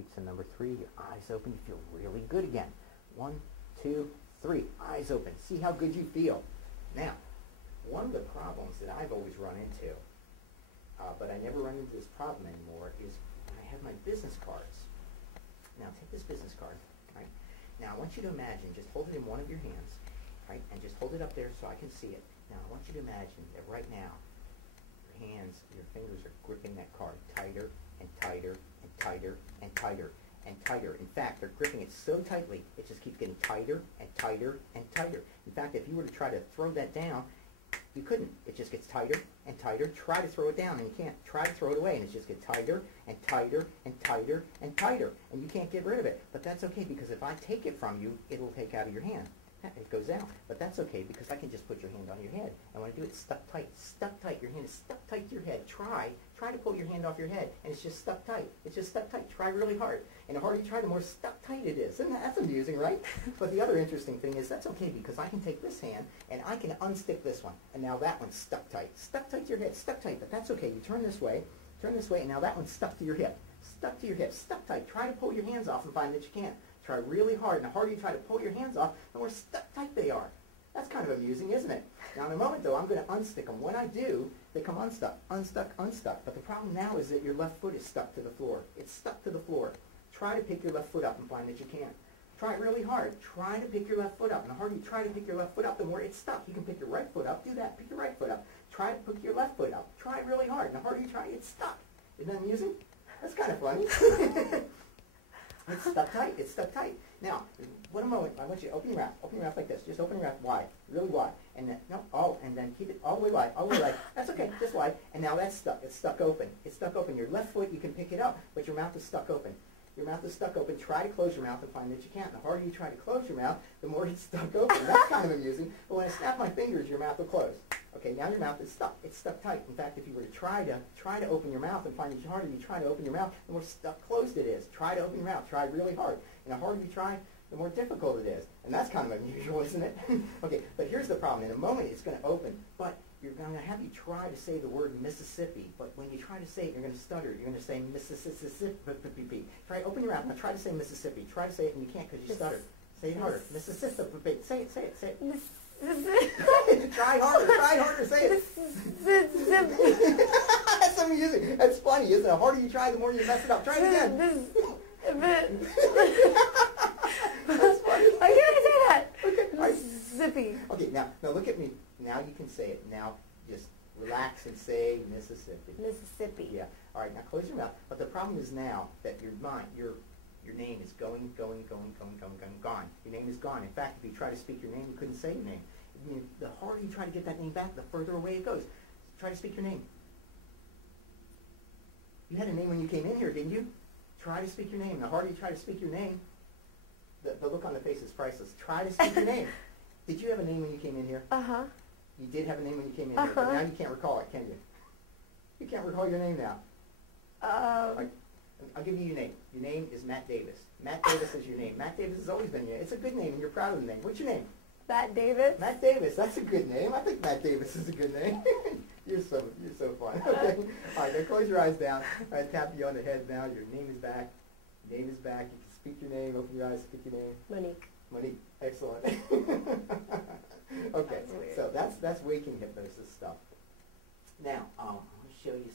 Reach to number 3. Your eyes open. You feel really good again. 1, 2, 3. Eyes open. See how good you feel. Now, one of the problems that I've always run into, but I never run into this problem anymore, is when I have my business cards. Now, take this business card, right? Now, I want you to imagine, just hold it in one of your hands, right? And just hold it up there so I can see it. Now, I want you to imagine that right now, your hands, your fingers are gripping that card tighter and tighter and tighter and tighter and tighter. In fact, they're gripping it so tightly, it just keeps getting tighter and tighter and tighter. In fact, if you were to try to throw that down, you couldn't. It just gets tighter and tighter. Try to throw it down, and you can't. Try to throw it away, and it just gets tighter and tighter and tighter and tighter, and you can't get rid of it. But that's okay, because if I take it from you, it'll take out of your hand. It goes out. But that's okay, because I can just put your hand on your head. And when I do it, stuck tight. Stuck tight. Your hand is stuck tight to your head. Try to pull your hand off your head, and it's just stuck tight. It's just stuck tight. Try really hard. And the harder you try, the more stuck tight it is. And that's amusing, right? But the other interesting thing is that's okay, because I can take this hand, and I can unstick this one. And now that one's stuck tight. Stuck tight to your head. Stuck tight. But that's okay. You turn this way, and now that one's stuck to your hip. Stuck to your hip. Stuck tight. Try to pull your hands off and find that you can't. Try really hard, and the harder you try to pull your hands off, the more stuck tight they are. That's kind of amusing, isn't it? Now, in a moment, though, I'm going to unstick them. When I do, they come unstuck, unstuck, unstuck. But the problem now is that your left foot is stuck to the floor. It's stuck to the floor. Try to pick your left foot up and find that you can't. Try it really hard. Try to pick your left foot up. And the harder you try to pick your left foot up, the more it's stuck. You can pick your right foot up. Do that. Pick your right foot up. Try to pick your left foot up. Try it really hard. And the harder you try, it's stuck. Isn't that amusing? That's kind of funny. It's stuck tight. It's stuck tight. Now, one moment. I want you to open your mouth. Open your mouth like this. Just open your mouth wide, really wide, and then and then keep it all the way wide, all the way wide. That's okay. Just wide. And now that's stuck. It's stuck open. It's stuck open. Your left foot, you can pick it up, but your mouth is stuck open. Your mouth is stuck open. Try to close your mouth and find that you can't. The harder you try to close your mouth, the more it's stuck open. That's kind of amusing. But when I snap my fingers, your mouth will close. Okay, now your mouth is stuck. It's stuck tight. In fact, if you were to try to open your mouth and find it harder you try to open your mouth, the more stuck closed it is. Try to open your mouth. Try really hard. And the harder you try, the more difficult it is. And that's kind of unusual, isn't it? Okay, but here's the problem. In a moment, it's going to open, but you're going to have you try to say the word Mississippi. But when you try to say it, you're going to stutter. You're going to say Mississippi. Try open your mouth. Now try to say Mississippi. Try to say it, and you can't because you stutter. Say it harder. Mississippi. Say it. Say it. Say it. Try harder, say it. That's amusing. That's funny, isn't it? The harder you try, the more you mess it up. Try it again. That's funny. Why can't I say that? Okay. Mississippi. Okay, now look at me. Now you can say it. Now just relax and say Mississippi. Mississippi. Yeah. All right, now close your mouth. But the problem is now that your name is gone. Your name is gone. In fact, if you try to speak your name, you couldn't say your name. I mean, the harder you try to get that name back, the further away it goes. Try to speak your name. You had a name when you came in here, didn't you? Try to speak your name. The harder you try to speak your name, the look on the face is priceless. Try to speak your name. Did you have a name when you came in here? Uh-huh. You did have a name when you came in here, but now you can't recall it, can you? You can't recall your name now. I'll give you your name. Your name is Matt Davis. Matt Davis is your name. Matt Davis has always been your name. It's a good name, and you're proud of the name. What's your name? Matt Davis. Matt Davis. That's a good name. I think Matt Davis is a good name. You're so fun. Okay. All right. Now close your eyes down. All right. Tap you on the head now. Your name is back. Your name is back. You can speak your name. Open your eyes. Speak your name. Monique. Monique. Excellent. Okay. So that's waking hypnosis stuff. Now, I want to show you.